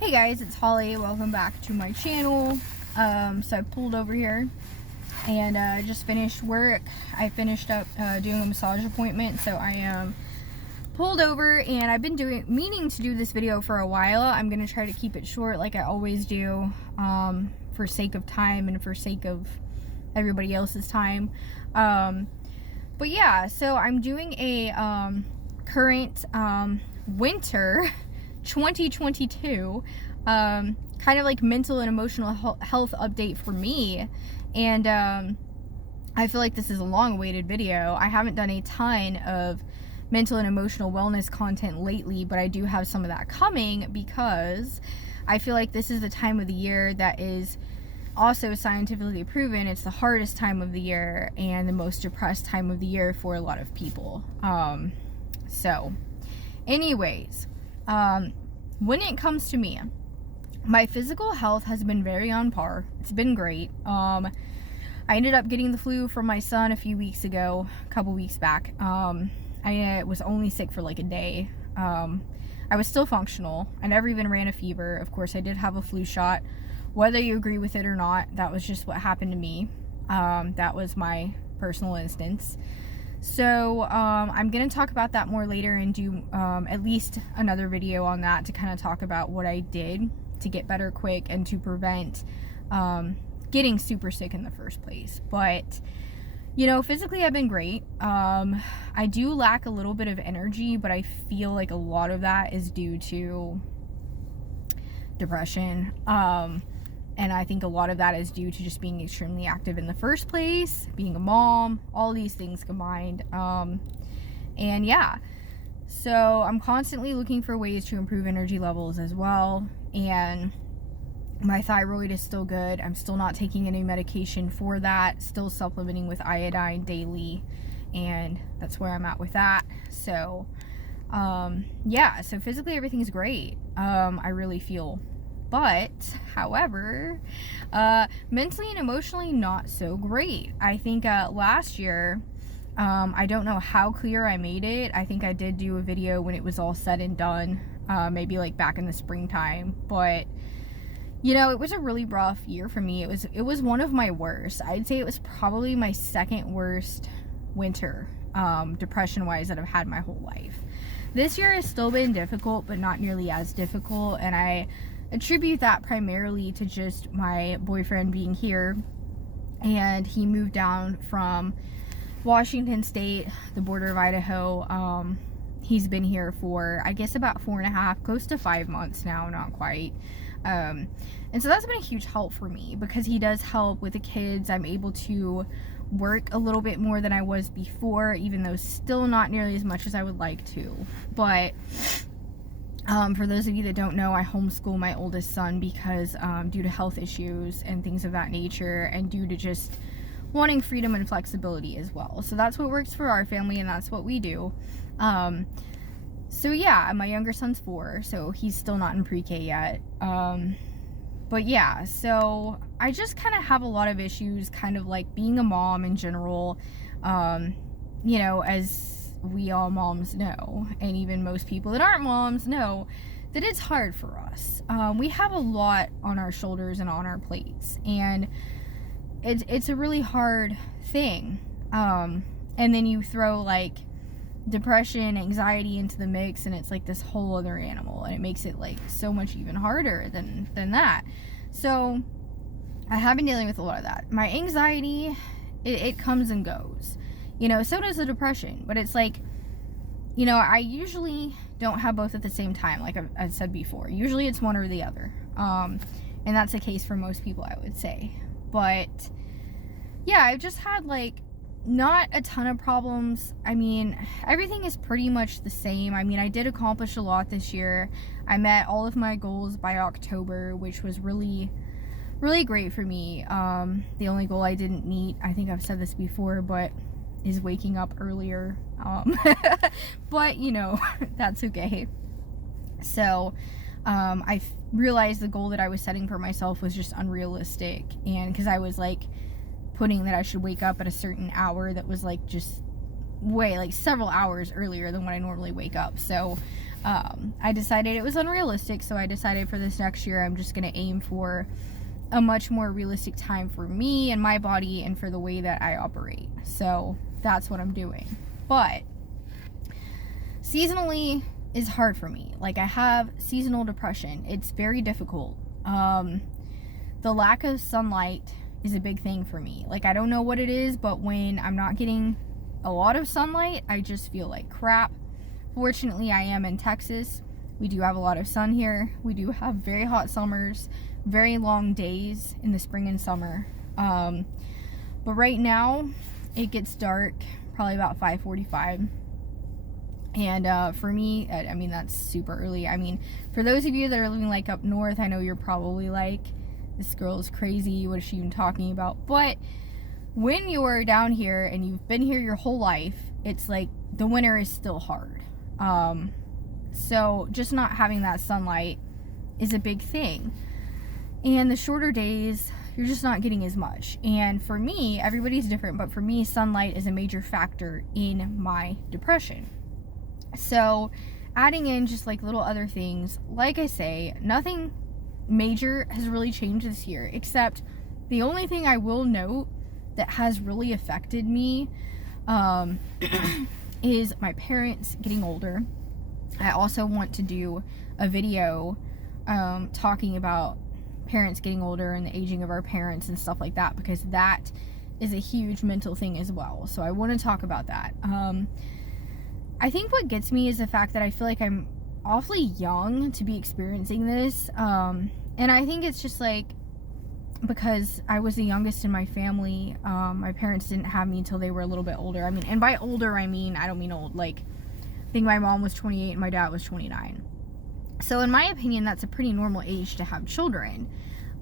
Hey guys, it's Holly. Welcome back to my channel. So I pulled over here and just finished work. I finished up doing a massage appointment, so I am pulled over, and I've been meaning to do this video for a while. I'm gonna try to keep it short like I always do, for sake of time and for sake of everybody else's time. But yeah, so I'm doing a current winter 2022 kind of like mental and emotional health update for me. And I feel like this is a long-awaited video. I haven't done a ton of mental and emotional wellness content lately, but I do have some of that coming because I feel like this is the time of the year that is also scientifically proven. It's the hardest time of the year and the most depressed time of the year for a lot of people. So anyways, when it comes to me, my physical health has been very on par. It's been great. I ended up getting the flu from my son a few weeks ago, a couple weeks back. I was only sick for like a day. I was still functional. I never even ran a fever. Of course, I did have a flu shot. Whether you agree with it or not, that was just what happened to me. That was my personal instance. So I'm going to talk about that more later and do at least another video on that to kind of talk about what I did to get better quick and to prevent getting super sick in the first place. But, you know, physically I've been great. I do lack a little bit of energy, but I feel like a lot of that is due to depression. And I think a lot of that is due to just being extremely active in the first place, being a mom, all these things combined. And yeah, so I'm constantly looking for ways to improve energy levels as well. And my thyroid is still good. I'm still not taking any medication for that, still supplementing with iodine daily. And that's where I'm at with that. So, yeah, so physically everything's great. I really feel. But, however, mentally and emotionally not so great. I think last year, I don't know how clear I made it. I think I did do a video when it was all said and done, maybe like back in the springtime. But, you know, it was a really rough year for me. It was one of my worst. I'd say it was probably my second worst winter, depression-wise, that I've had my whole life. This year has still been difficult, but not nearly as difficult, and I attribute that primarily to just my boyfriend being here. And he moved down from Washington State, the border of Idaho. He's been here for, I guess, about 4.5, close to 5 months now, not quite. And so that's been a huge help for me because he does help with the kids. I'm able to work a little bit more than I was before, even though still not nearly as much as I would like to. But for those of you that don't know, I homeschool my oldest son because due to health issues and things of that nature, and due to just wanting freedom and flexibility as well. So that's what works for our family, and that's what we do. So yeah, my younger son's 4, so he's still not in pre-K yet. But yeah, so I just kind of have a lot of issues, kind of like being a mom in general, you know, as we all moms know, and even most people that aren't moms know, that it's hard for us. We have a lot on our shoulders and on our plates, and it's a really hard thing. And then you throw like depression, anxiety into the mix, and it's like this whole other animal, and it makes it like so much even harder than that. So I have been dealing with a lot of that. My anxiety, it comes and goes. You know, so does the depression, but it's like, you know, I usually don't have both at the same time, like I've said before. Usually it's one or the other. And that's the case for most people, I would say. But yeah, I've just had like not a ton of problems. I mean, everything is pretty much the same. I mean, I did accomplish a lot this year. I met all of my goals by October, which was really great for me. The only goal I didn't meet, I think I've said this before, but is waking up earlier. But you know, that's okay. So I realized the goal that I was setting for myself was just unrealistic, and because I was like putting that I should wake up at a certain hour that was like just way, like several hours earlier than when I normally wake up. So I decided it was unrealistic, so I decided for this next year I'm just going to aim for a much more realistic time for me and my body and for the way that I operate. So that's what I'm doing. But seasonally is hard for me. Like, I have seasonal depression. It's very difficult. The lack of sunlight is a big thing for me. Like, I don't know what it is, but when I'm not getting a lot of sunlight, I just feel like crap. Fortunately, I am in Texas. We do have a lot of sun here. We do have very hot summers, very long days in the spring and summer. But right now, it gets dark probably about 5:45. And for me, I mean, that's super early. I mean, for those of you that are living like up north, I know you're probably like, this girl is crazy, what is she even talking about? But when you're down here and you've been here your whole life, it's like the winter is still hard. So just not having that sunlight is a big thing. And the shorter days, you're just not getting as much. And for me, everybody's different, but for me, sunlight is a major factor in my depression. So adding in just like little other things, like I say, nothing major has really changed this year, except the only thing I will note that has really affected me is my parents getting older. I also want to do a video talking about parents getting older and the aging of our parents and stuff like that, because that is a huge mental thing as well. So I want to talk about that. I think what gets me is the fact that I feel like I'm awfully young to be experiencing this. And I think it's just like, because I was the youngest in my family, my parents didn't have me until they were a little bit older. I mean, and by older, I don't mean old. Like, I think my mom was 28 and my dad was 29. So in my opinion, that's a pretty normal age to have children.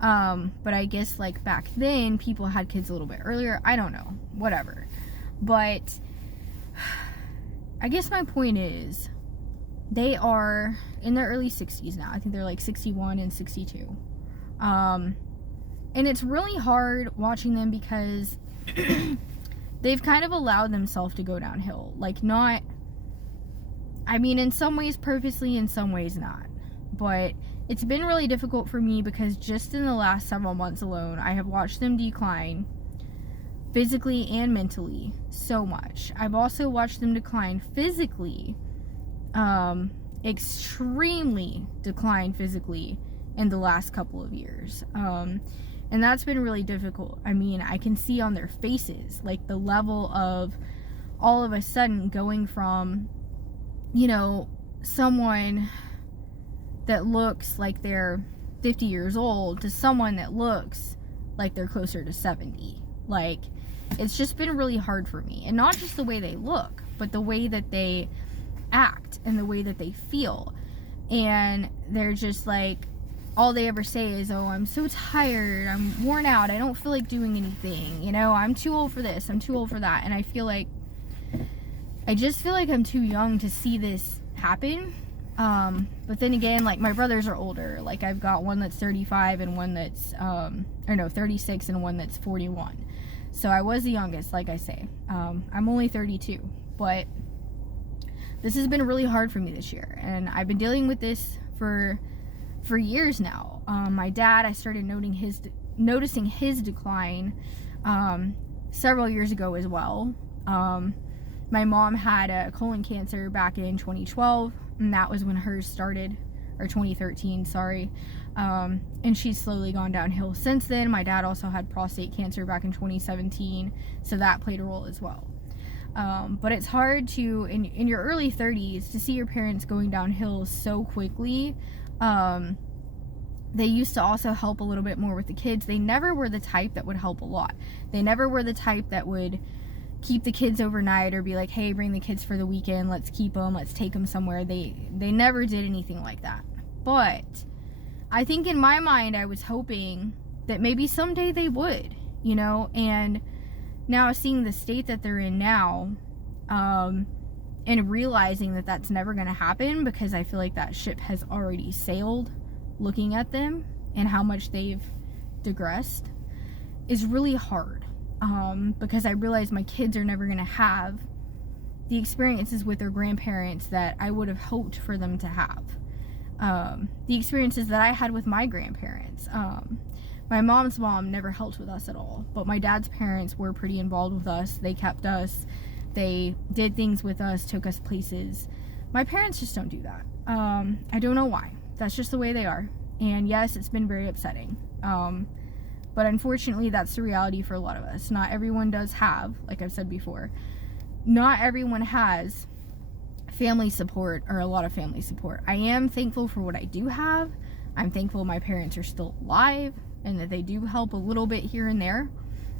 But I guess like back then, people had kids a little bit earlier. I don't know, whatever. But I guess my point is, they are in their early 60s now. I think they're like 61 and 62. And it's really hard watching them because they've kind of allowed themselves to go downhill. Like, not, I mean, in some ways purposely, in some ways not. But it's been really difficult for me because just in the last several months alone, I have watched them decline physically and mentally so much. I've also watched them decline physically, extremely decline physically in the last couple of years. And that's been really difficult. I mean, I can see on their faces, like, the level of all of a sudden going from, you know, someone that looks like they're 50 years old to someone that looks like they're closer to 70. Like, it's just been really hard for me. And not just the way they look, but the way that they act and the way that they feel. And they're just like, all they ever say is, oh, I'm so tired, I'm worn out, I don't feel like doing anything, you know, I'm too old for this, I'm too old for that. And I just feel like I'm too young to see this happen. But then again, like, my brothers are older. Like, I've got one that's 35 and one that's 36 and one that's 41. So I was the youngest, like I say. I'm only 32, but this has been really hard for me this year, and I've been dealing with this for years now. My dad, I started noticing his decline several years ago as well. My mom had a colon cancer back in 2012, and that was when hers started, or 2013, sorry. And she's slowly gone downhill since then. My dad also had prostate cancer back in 2017, so that played a role as well. But it's hard to, in your early 30s, to see your parents going downhill so quickly. They used to also help a little bit more with the kids. They never were the type that would help a lot. They never were the type that would keep the kids overnight or be like, hey, bring the kids for the weekend, let's keep them, let's take them somewhere. They never did anything like that. But I think in my mind, I was hoping that maybe someday they would, you know. And now seeing the state that they're in now, and realizing that that's never going to happen, because I feel like that ship has already sailed, looking at them and how much they've digressed, is really hard. Because I realize my kids are never going to have the experiences with their grandparents that I would have hoped for them to have. The experiences that I had with my grandparents. My mom's mom never helped with us at all, but my dad's parents were pretty involved with us. They kept us, they did things with us, took us places. My parents just don't do that. I don't know why. That's just the way they are. And yes, it's been very upsetting. But unfortunately, that's the reality for a lot of us. Not everyone does have, like I've said before, not everyone has family support or a lot of family support. I am thankful for what I do have. I'm thankful my parents are still alive and that they do help a little bit here and there.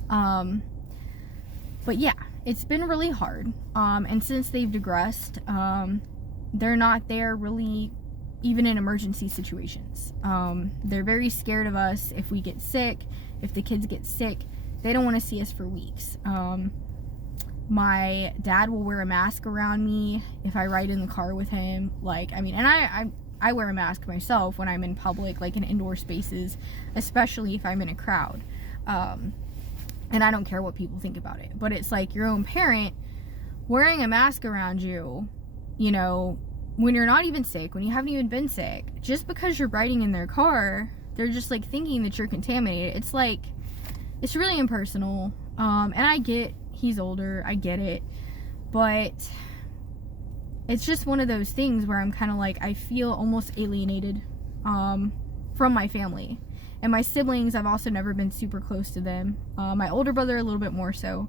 But yeah, it's been really hard. And since they've digressed, they're not there really even in emergency situations. They're very scared of us if we get sick, if the kids get sick. They don't want to see us for weeks. My dad will wear a mask around me if I ride in the car with him. Like, I mean, and I wear a mask myself when I'm in public, like in indoor spaces, especially if I'm in a crowd. And I don't care what people think about it. But it's like your own parent wearing a mask around you, you know, when you're not even sick, when you haven't even been sick, just because you're riding in their car, they're just like thinking that you're contaminated. It's like, it's really impersonal. And I get he's older, I get it, but it's just one of those things where I'm kind of like, I feel almost alienated from my family. And my siblings, I've also never been super close to them. My older brother a little bit more so,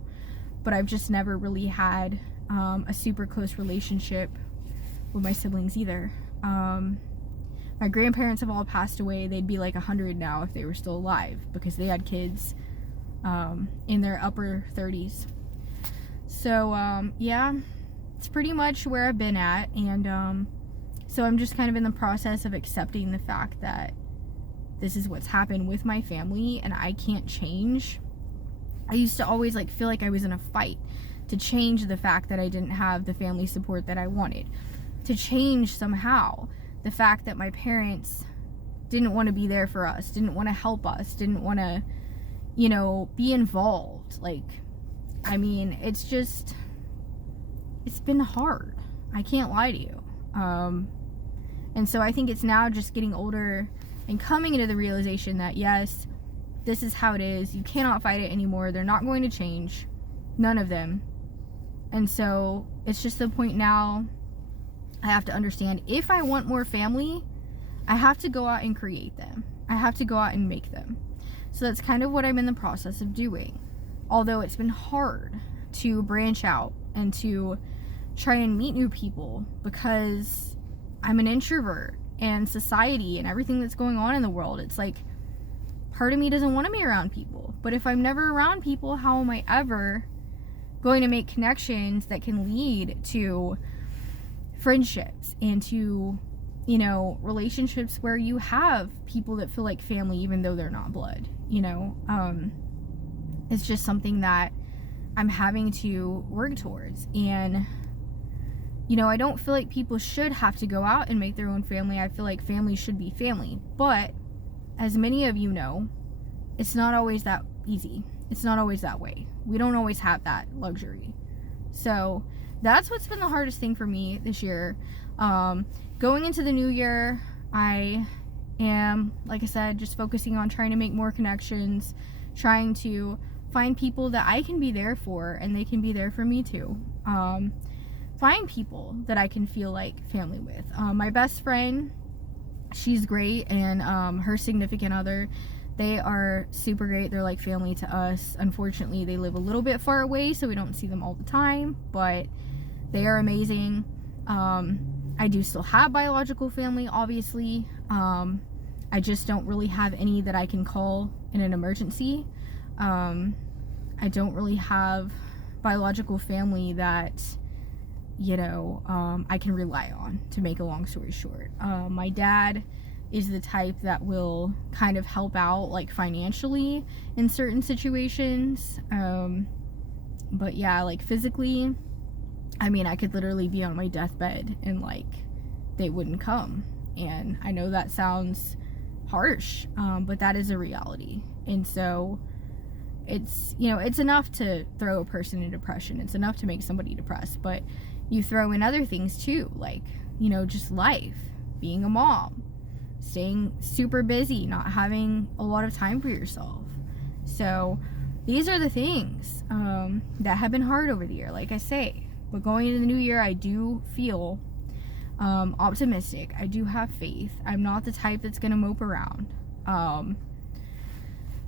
but I've just never really had a super close relationship with my siblings either. My grandparents have all passed away. They'd be like 100 now if they were still alive, because they had kids in their upper 30s. So yeah, it's pretty much where I've been at. And so I'm just kind of in the process of accepting the fact that this is what's happened with my family and I can't change. I used to always like feel like I was in a fight to change the fact that I didn't have the family support that I wanted, to change somehow the fact that my parents didn't want to be there for us, didn't want to help us, didn't want to, you know, be involved. Like, I mean, it's just, it's been hard. I can't lie to you. And so I think it's now just getting older and coming into the realization that, yes, this is how it is. You cannot fight it anymore. They're not going to change. None of them. And so it's just the point now I have to understand, if I want more family, I have to go out and create them. I have to go out and make them. So that's kind of what I'm in the process of doing. Although it's been hard to branch out and to try and meet new people, because I'm an introvert, and society and everything that's going on in the world, it's like part of me doesn't want to be around people. But if I'm never around people, how am I ever going to make connections that can lead to friendships and to, you know, relationships where you have people that feel like family even though they're not blood, you know? It's just something that I'm having to work towards. And you know, I don't feel like people should have to go out and make their own family. I feel like family should be family. But as many of you know, it's not always that easy. It's not always that way. We don't always have that luxury. So that's what's been the hardest thing for me this year. Going into the new year, I am, like I said, just focusing on trying to make more connections, trying to find people that I can be there for and they can be there for me too. Find people that I can feel like family with. My best friend, she's great, and her significant other, they are super great. They're like family to us. Unfortunately, they live a little bit far away, so we don't see them all the time, but they are amazing. I do still have biological family, obviously. I just don't really have any that I can call in an emergency. I don't really have biological family that, you know, I can rely on, to make a long story short. My dad is the type that will kind of help out, like, financially in certain situations. But yeah, like, physically, I mean, I could literally be on my deathbed and, like, they wouldn't come. And I know that sounds harsh, but that is a reality. And so it's, you know, it's enough to throw a person in depression. It's enough to make somebody depressed, but you throw in other things too, like, you know, just life, being a mom, staying super busy, not having a lot of time for yourself. So these are the things that have been hard over the year, like I say. But going into the new year, I do feel optimistic. I do have faith. I'm not the type that's gonna mope around.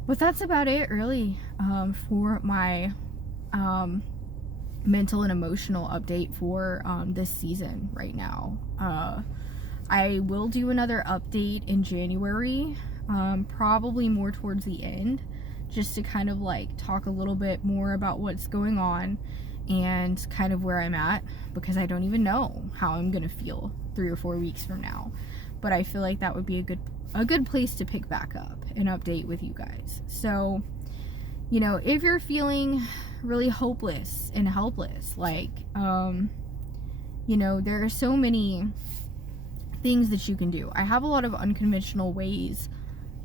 But that's about it, really, for my mental and emotional update for this season right now. I will do another update in January, probably more towards the end, just to kind of like talk a little bit more about what's going on and kind of where I'm at, because I don't even know how I'm gonna feel 3 or 4 weeks from now. But I feel like that would be a good place to pick back up and update with you guys. So, you know, if you're feeling really hopeless and helpless, like, you know, there are so many things that you can do. I have a lot of unconventional ways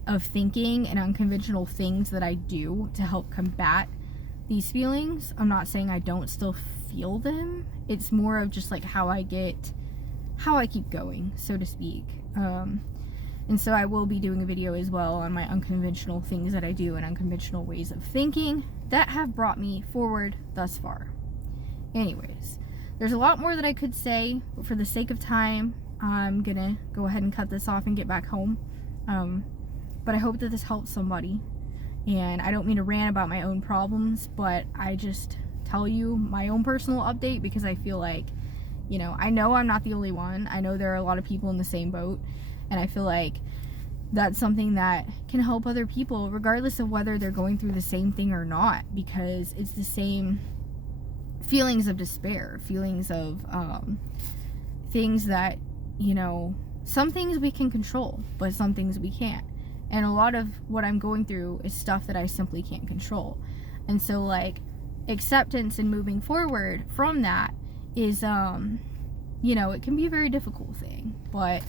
of thinking and unconventional things that I do to help combat these feelings. I'm not saying I don't still feel them. It's more of just like how I keep going, so to speak. And so I will be doing a video as well on my unconventional things that I do and unconventional ways of thinking that have brought me forward thus far. Anyways, there's a lot more that I could say, but for the sake of time, I'm gonna go ahead and cut this off and get back home. But I hope that this helps somebody. And I don't mean to rant about my own problems, but I just tell you my own personal update because I feel like, you know I'm not the only one. I know there are a lot of people in the same boat, and I feel like that's something that can help other people regardless of whether they're going through the same thing or not, because it's the same feelings of despair, feelings of things that, you know, some things we can control, but some things we can't. And a lot of what I'm going through is stuff that I simply can't control. And so, like, acceptance and moving forward from that is, you know, it can be a very difficult thing. But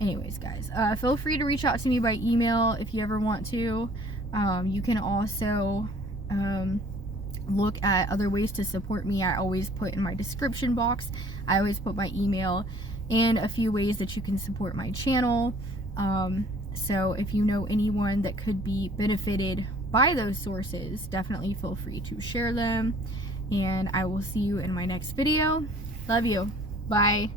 anyways, guys, feel free to reach out to me by email if you ever want to. You can also look at other ways to support me. I always put in my description box, I always put my email and a few ways that you can support my channel. So if you know anyone that could be benefited by those sources, definitely feel free to share them. And I will see you in my next video. Love you. Bye.